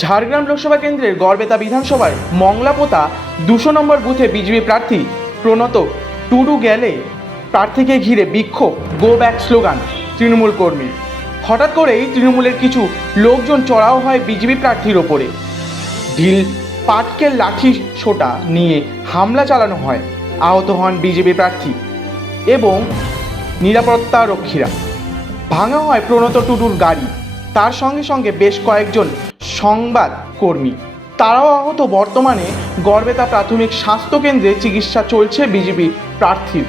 ঝাড়গ্রাম লোকসভা কেন্দ্রের গড়বেতা বিধানসভায় মংলাপোতা দুশো নম্বর বুথে বিজেপি প্রার্থী প্রণত টুডু গেলে প্রার্থীকে ঘিরে বিক্ষোভ গো ব্যাক স্লোগান তৃণমূল কর্মীর হঠাৎ করেই তৃণমূলের কিছু লোকজন চড়াও হয় বিজেপি প্রার্থীর ওপরে। ঢিল পাটকেল লাঠি ছোটা নিয়ে হামলা চালানো হয় আহত হন বিজেপি প্রার্থী এবং নিরাপত্তা রক্ষীরা। ভাঙা হয় প্রণত টুডুর গাড়ি। তার সঙ্গে সঙ্গে বেশ কয়েকজন সংবাদ কর্মী। তারাও আহত। বর্তমানে গড়বেতা প্রাথমিক স্বাস্থ্যকেন্দ্রে চিকিৎসা চলছে বিজেপি প্রার্থীর।